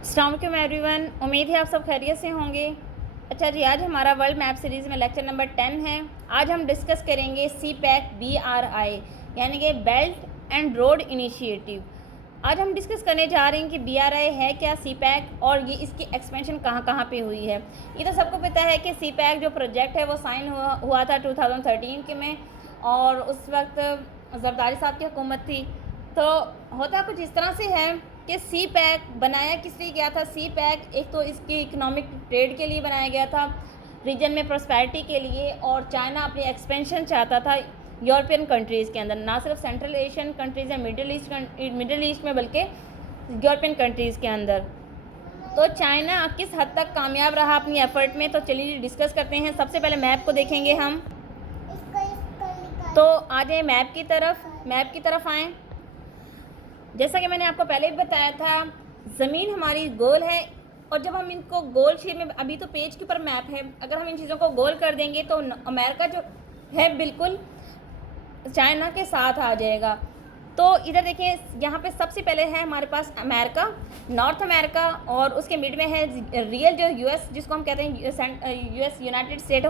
अस्सलाम वालेकुम एवरीवन, उम्मीद है आप सब खैरियत से होंगे। अच्छा जी, आज हमारा वर्ल्ड मैप सीरीज़ में लेक्चर नंबर 10 है। आज हम डिस्कस करेंगे CPEC BRI यानी कि बेल्ट एंड रोड इनिशिएटिव। आज हम डिस्कस करने जा रहे हैं कि BRI है क्या, CPEC और ये इसकी एक्सपेंशन कहाँ कहाँ पे हुई है। ये तो सबको पता है कि CPEC जो प्रोजेक्ट है वो साइन हुआ था 2013 के में, और उस वक्त जरदारी साहब की हुकूमत थी। तो होता कुछ इस तरह से है कि CPEC बनाया किस लिए गया था। CPEC एक तो इसकी इकोनॉमिक ट्रेड के लिए बनाया गया था, रीजन में प्रॉस्पेरिटी के लिए, और चाइना अपनी एक्सपेंशन चाहता था यूरोपियन कंट्रीज़ के अंदर, ना सिर्फ सेंट्रल एशियन कंट्रीज़ या मिडिल ईस्ट में, बल्कि यूरोपियन कंट्रीज़ के अंदर। तो चाइना किस हद तक कामयाब रहा अपनी एफर्ट में, तो चलिए डिस्कस करते हैं। सबसे पहले मैप को देखेंगे हम। तो आ जाए मैप की तरफ आएँ। जैसा कि मैंने आपको पहले भी बताया था, ज़मीन हमारी गोल है, और जब हम इनको गोल शेप में, अभी तो पेज के ऊपर मैप है, अगर हम इन चीज़ों को गोल कर देंगे तो अमेरिका जो है बिल्कुल चाइना के साथ आ जाएगा। तो इधर देखिए, यहाँ पे सबसे पहले है हमारे पास अमेरिका, नॉर्थ अमेरिका, और उसके मिड में है रियल जो यूएस, जिसको हम कहते हैं US, United state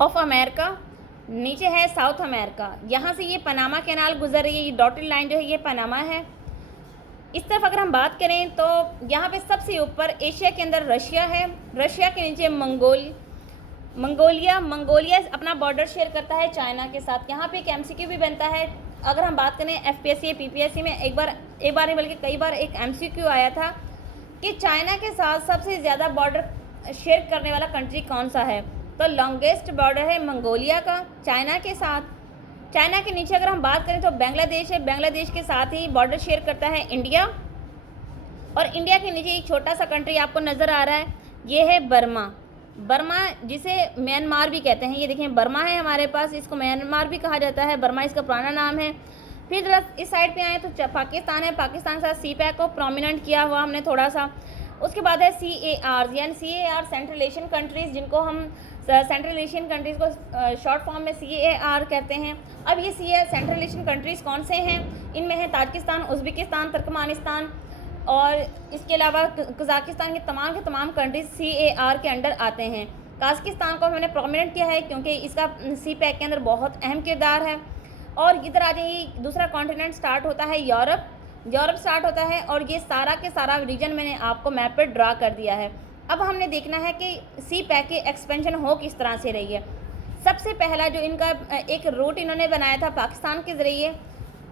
of America. नीचे है साउथ अमेरिका, यहाँ से ये पनामा कैनाल गुजर रही है, ये डॉटेड लाइन जो है ये पनामा है। इस तरफ अगर हम बात करें तो यहाँ पे सबसे ऊपर एशिया के अंदर रशिया है, रशिया के नीचे मंगोलिया अपना बॉर्डर शेयर करता है चाइना के साथ। यहाँ पे एक MCQ भी बनता है। अगर हम बात करें FPSC या PPSC में, एक बार नहीं बल्कि कई बार एक MCQ आया था कि चाइना के साथ सबसे ज़्यादा बॉर्डर शेयर करने वाला कंट्री कौन सा है। तो लॉन्गेस्ट बॉर्डर है मंगोलिया का चाइना के साथ। चाइना के नीचे अगर हम बात करें तो बांग्लादेश है, बांग्लादेश के साथ ही बॉर्डर शेयर करता है इंडिया, और इंडिया के नीचे एक छोटा सा कंट्री आपको नज़र आ रहा है, ये है बर्मा, जिसे म्यांमार भी कहते हैं। ये देखें, बर्मा है हमारे पास, इसको म्यांमार भी कहा जाता है, बर्मा इसका पुराना नाम है। फिर जरा इस साइड पे आए तो पाकिस्तान है, पाकिस्तान के साथ CPEC को प्रोमिनेंट किया हुआ हमने थोड़ा सा। उसके बाद है CAR, यानी CAR सेंट्रल एशियन कंट्रीज़, जिनको हम सेंट्रल एशियन कंट्रीज़ को शॉर्ट फॉर्म में CAR कहते हैं। अब ये सेंट्रल एशियन कंट्रीज़ कौन से हैं? इनमें है ताजिकिस्तान, उज़्बेकिस्तान, तुर्कमानिस्तान, और इसके अलावा कज़ाकिस्तान के तमाम कंट्रीज़ CAR के अंडर आते हैं। काज़ाकिस्तान को हमने प्रोमिनेंट किया है क्योंकि इसका CPEC के अंदर बहुत अहम किरदार है। और इधर आ जाइए, दूसरा कॉन्टिनेंट स्टार्ट होता है यूरोप स्टार्ट होता है, और ये सारा के सारा रीजन मैंने आपको मैप पर ड्रा कर दिया है। अब हमने देखना है कि CPEC की एक्सपेंशन हो किस तरह से रही है। सबसे पहला जो इनका एक रूट इन्होंने बनाया था पाकिस्तान के ज़रिए,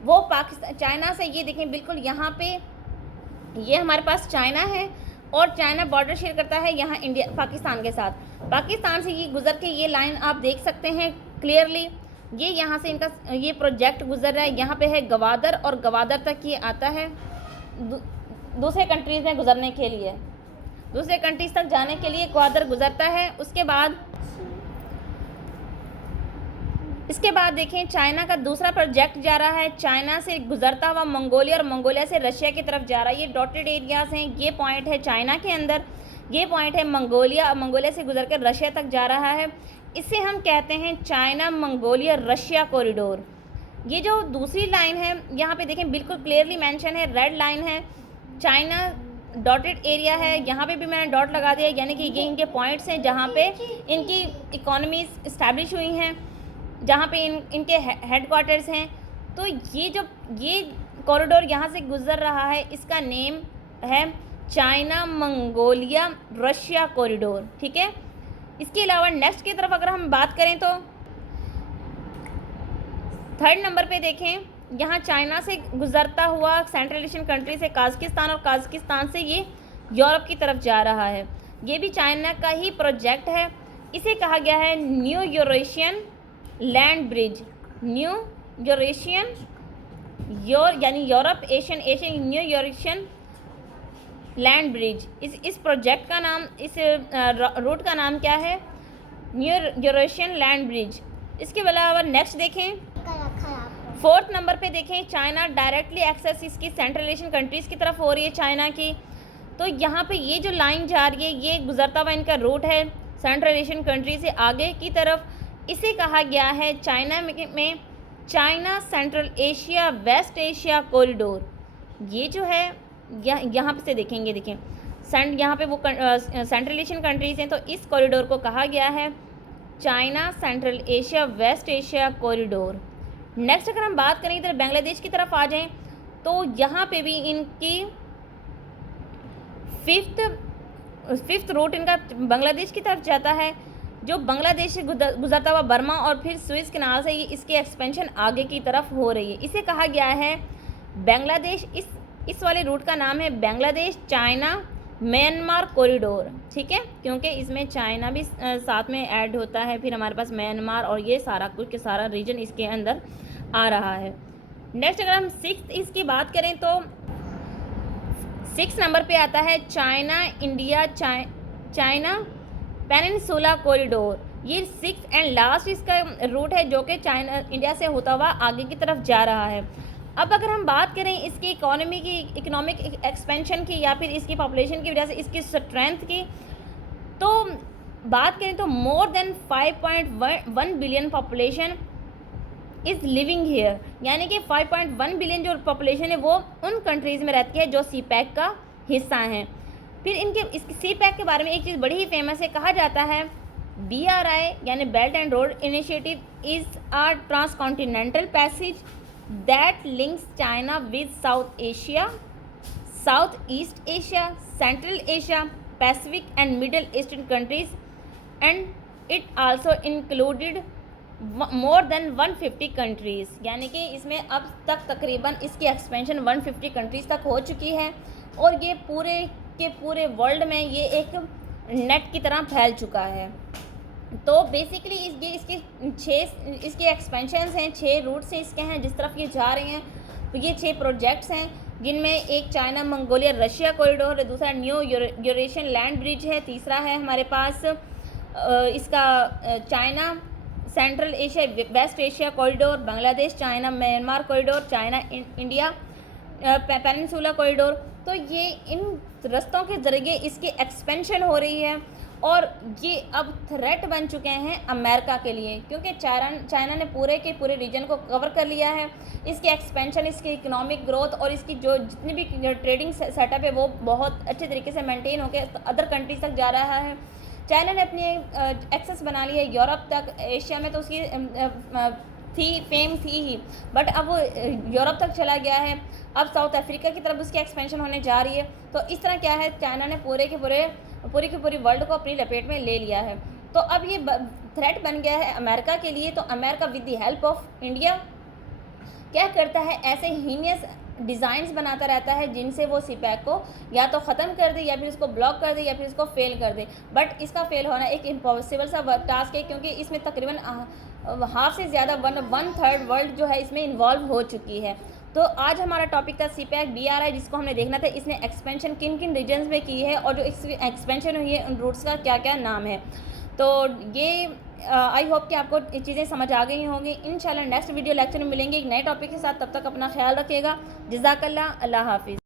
वो चाइना से, ये देखें बिल्कुल यहाँ पे ये हमारे पास चाइना है, और चाइना बॉर्डर शेयर करता है यहाँ पाकिस्तान के साथ। पाकिस्तान से ये गुजर के ये लाइन आप देख सकते हैं क्लियरली, ये यहाँ से इनका ये प्रोजेक्ट गुजर रहा है। यहाँ पे है गवादर, और गवादर तक ये आता है दूसरे कंट्रीज़ में गुजरने के लिए, दूसरे कंट्रीज तक जाने के लिए ग्वादर गुजरता है। इसके बाद देखें, चाइना का दूसरा प्रोजेक्ट जा रहा है, चाइना से गुजरता हुआ मंगोलिया, और मंगोलिया से रशिया की तरफ जा रहा है। ये डॉटेड एरियाज़ हैं, ये पॉइंट है चाइना के अंदर, ये पॉइंट है मंगोलिया, मंगोलिया से गुजर कर रशिया तक जा रहा है। इसे हम कहते हैं चाइना मंगोलिया रशिया कॉरिडोर। ये जो दूसरी लाइन है, यहाँ पे देखें बिल्कुल क्लियरली मेंशन है, रेड लाइन है, चाइना डॉटेड एरिया है, यहाँ पे भी मैंने डॉट लगा दिया, यानी कि ये इनके पॉइंट्स हैं जहाँ पे इनकी इकोनॉमीज इस्टेब्लिश हुई हैं, जहाँ पे इनके हेडक्वार्टर्स हैं। तो ये कॉरिडोर यहाँ से गुजर रहा है, इसका नेम है चाइना मंगोलिया रशिया कॉरिडोर, ठीक है। इसके अलावा नेक्स्ट की तरफ अगर हम बात करें तो थर्ड नंबर पे देखें, यहाँ चाइना से गुजरता हुआ सेंट्रल एशियन कंट्री से काज़ाकिस्तान, और काज़ाकिस्तान से ये यूरोप की तरफ जा रहा है। ये भी चाइना का ही प्रोजेक्ट है। इसे कहा गया है new Eurasian land bridge, new Eurasian यानी Europe Asian new Eurasian land bridge. इस प्रोजेक्ट का नाम, इस रूट का नाम क्या है? New Eurasian land bridge. इसके अलावा नेक्स्ट देखें, फोर्थ नंबर पे देखें, चाइना डायरेक्टली एक्सेस इसकी सेंट्रल एशियन कंट्रीज़ की तरफ हो रही है चाइना की। तो यहाँ पे ये जो लाइन जा रही है, ये गुजरता हुआ इनका रूट है सेंट्रल एशियन कंट्री से आगे की तरफ। इसे कहा गया है चाइना में China Central Asia West Asia corridor, ये जो है यहाँ पे से देखेंगे, देखें यहाँ पे वो सेंट्रल एशियन कंट्रीज़ हैं, तो इस कॉरिडोर को कहा गया है China Central Asia West Asia corridor. Next अगर हम बात करें इधर बांग्लादेश की तरफ आ जाएं, तो यहाँ पे भी इनकी फिफ्थ रूट इनका बांग्लादेश की तरफ जाता है, जो बांग्लादेश से गुजरता हुआ बर्मा और फिर स्विस कैनाल से इसकी एक्सपेंशन आगे की तरफ हो रही है। इसे कहा गया है बांग्लादेश, इस वाले रूट का नाम है बांग्लादेश चाइना म्यांमार कॉरिडोर, ठीक है, क्योंकि इसमें चाइना भी साथ में ऐड होता है, फिर हमारे पास म्यांमार और ये सारा कुछ के सारा रीजन इसके अंदर आ रहा है। नेक्स्ट अगर हम सिक्स इसकी बात करें तो 6 नंबर पे आता है China India China peninsula corridor. ये 6 एंड लास्ट इसका रूट है जो कि चाइना इंडिया से होता हुआ आगे की तरफ जा रहा है। अब अगर हम बात करें इसकी इकोनॉमिक एक्सपेंशन की या फिर इसकी पॉपुलेशन की वजह से इसकी स्ट्रेंथ की, तो बात करें तो more than 5.1 billion population is living here, यानी कि 5.1 बिलियन जो पॉपुलेशन है वो उन कंट्रीज़ में रहती है जो CPEC का हिस्सा हैं। फिर इसकी CPEC के बारे में एक चीज़ बड़ी ही फेमस है, कहा जाता है BRI यानी belt and road initiative is a transcontinental passage that links China with South Asia, South East Asia, Central Asia, Pacific and Middle Eastern countries, and it also included more than 150 countries, यानी कि इसमें अब तक तकरीबन इसकी expansion 150 countries तक हो चुकी है और ये पूरे के पूरे वर्ल्ड में ये एक नेट की तरह फैल चुका है। तो बेसिकली इसकी एक्सपेंशंस हैं, 6 रूट्स हैं इसके हैं जिस तरफ ये जा रहे हैं। तो ये 6 प्रोजेक्ट्स हैं जिनमें एक चाइना मंगोलिया रशिया कॉरिडोर है, दूसरा न्यू यूरेशियन लैंड ब्रिज है, तीसरा है हमारे पास इसका China Central Asia West Asia corridor, Bangladesh China Myanmar corridor, China India peninsula corridor. तो ये इन रस्तों के ज़रिए इसकी एक्सपेंशन हो रही है और ये अब थ्रेट बन चुके हैं अमेरिका के लिए, क्योंकि चाइना ने पूरे के पूरे रीजन को कवर कर लिया है। इसकी एक्सपेंशन, इसकी इकोनॉमिक ग्रोथ और इसकी जो जितनी भी ट्रेडिंग सेटअप है वो बहुत अच्छे तरीके से मेंटेन होकर अदर कंट्रीज तक जा रहा है। चाइना ने अपनी एक्सेस बना ली है यूरोप तक, एशिया में तो उसकी फेम थी ही, बट अब वो यूरोप तक चला गया है। अब साउथ अफ्रीका की तरफ उसकी एक्सपेंशन होने जा रही है। तो इस तरह क्या है, चाइना ने पूरी की पूरी वर्ल्ड को अपनी लपेट में ले लिया है। तो अब ये थ्रेट बन गया है अमेरिका के लिए। तो America with the help of India क्या करता है, ऐसे हीनियस डिज़ाइंस बनाता रहता है जिनसे वो CPEC को या तो ख़त्म कर दे या फिर उसको ब्लॉक कर दे या फिर उसको फेल कर दे। बट इसका फेल होना एक इम्पॉसिबल सा टास्क है, क्योंकि इसमें तकरीबन हाफ से ज़्यादा 1/3 वर्ल्ड जो है इसमें इन्वॉल्व हो चुकी है। तो आज हमारा टॉपिक था CPEC BRI, जिसको हमने देखना था इसने एक्सपेंशन किन किन रीजन्स में की है और जो एक्सपेंशन हुई है उन रूट्स का क्या क्या नाम है। तो ये आई होप कि आपको ये चीज़ें समझ आ गई होंगी। इंशाल्लाह नेक्स्ट वीडियो लेक्चर में मिलेंगे एक नए टॉपिक के साथ। तब तक अपना ख्याल रखिएगा। जज़ाकल्लाह, अल्लाह हाफिज़।